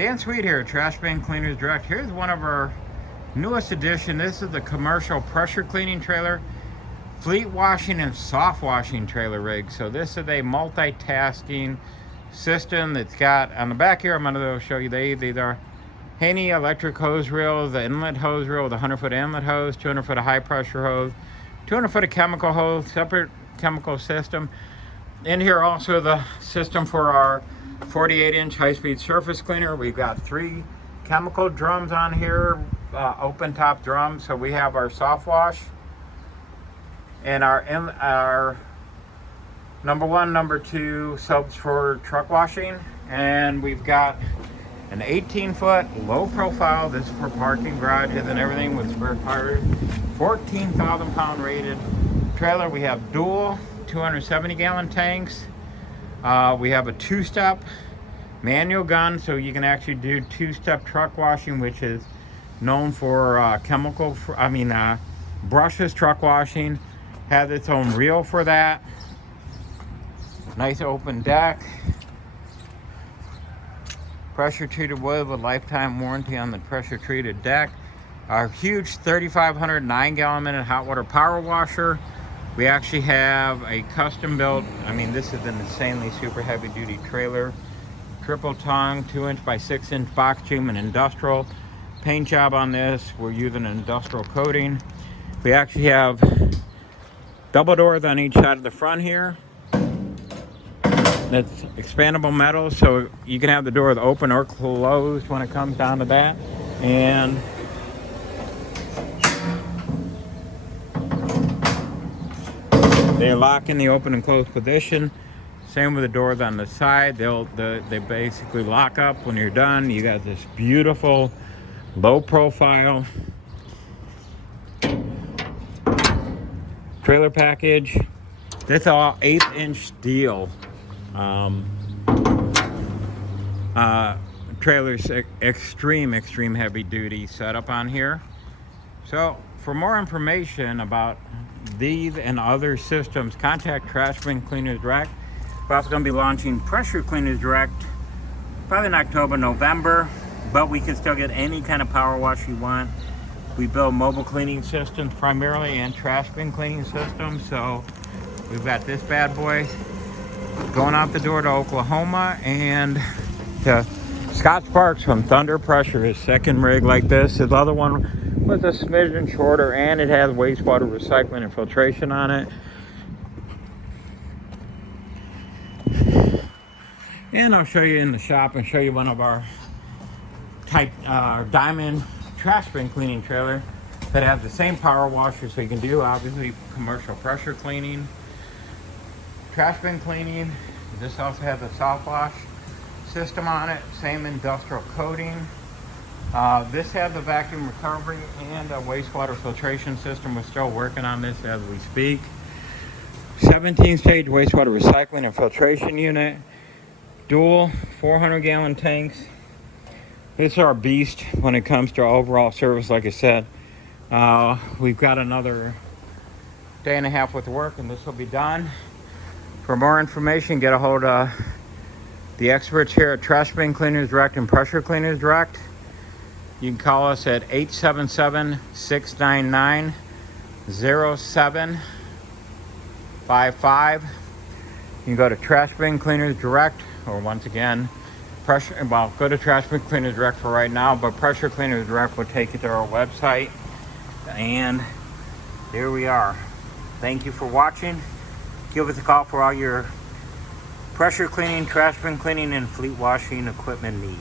Dan Sweet here, Trash Bin Cleaners Direct. Here's one of our newest addition. This is the commercial pressure cleaning trailer, fleet washing and soft washing trailer rig. So this is a multitasking system that's got, on the back here, I'm going to show you these are Haney electric hose reel, the inlet hose reel with a 100-foot inlet hose, 200-foot of high pressure hose, 200-foot of chemical hose, separate chemical system. In here also the system for our 48-inch high-speed surface cleaner. We've got 3 chemical drums on here, open top drums. So we have our soft wash and our number 1, number 2 soaps for truck washing, and we've got an 18-foot low profile. This is for parking garages and everything with spare tires. 14,000 pound rated trailer. We have dual 270-gallon tanks. We have a 2-step manual gun, so you can actually do 2-step truck washing, which is known for brushless truck washing. Has its own reel for that. Nice open deck. Pressure treated wood with lifetime warranty on the pressure treated deck. Our huge 3,500 9-gallon minute hot water power washer. We actually have a custom built, this is an insanely super heavy duty trailer. Triple tongue, 2-inch by 6-inch box tube, an industrial paint job on this. We're using an industrial coating. We actually have double doors on each side of the front here. That's expandable metal, so you can have the doors open or closed when it comes down to that. And they lock in the open and closed position. Same with the doors on the side. They basically lock up when you're done. You got this beautiful low profile trailer package. This is all 1/8-inch steel. Trailer's extreme heavy duty setup on here. So for more information about these and other systems, contact Trash Bin Cleaners Direct. We're also going to be launching Pressure Cleaners Direct probably in October, November, but we can still get any kind of power wash you want. We build mobile cleaning systems primarily and trash bin cleaning systems. So we've got this bad boy going out the door to Oklahoma, and to Scott Sparks from Thunder Pressure, his second rig like this. His other one was a smidgen shorter, and it has wastewater recycling and filtration on it. And I'll show you in the shop and show you one of our diamond trash bin cleaning trailer that has the same power washer, so you can do obviously commercial pressure cleaning, trash bin cleaning. This also has a soft wash system on it, same industrial coating. This has a vacuum recovery and a wastewater filtration system. We're still working on this as we speak. 17-stage wastewater recycling and filtration unit. Dual 400-gallon tanks. This is our beast when it comes to our overall service. Like I said, we've got another day and a half worth of work, and this will be done. For more information, get a hold of the experts here at Trash Bin Cleaners Direct and Pressure Cleaners Direct. You can call us at 877-699-0755. You can go to Trash Bin Cleaners Direct, or once again, go to Trash Bin Cleaners Direct for right now, but Pressure Cleaners Direct will take you to our website. And here we are. Thank you for watching. Give us a call for all your pressure cleaning, trash bin cleaning, and fleet washing equipment needs.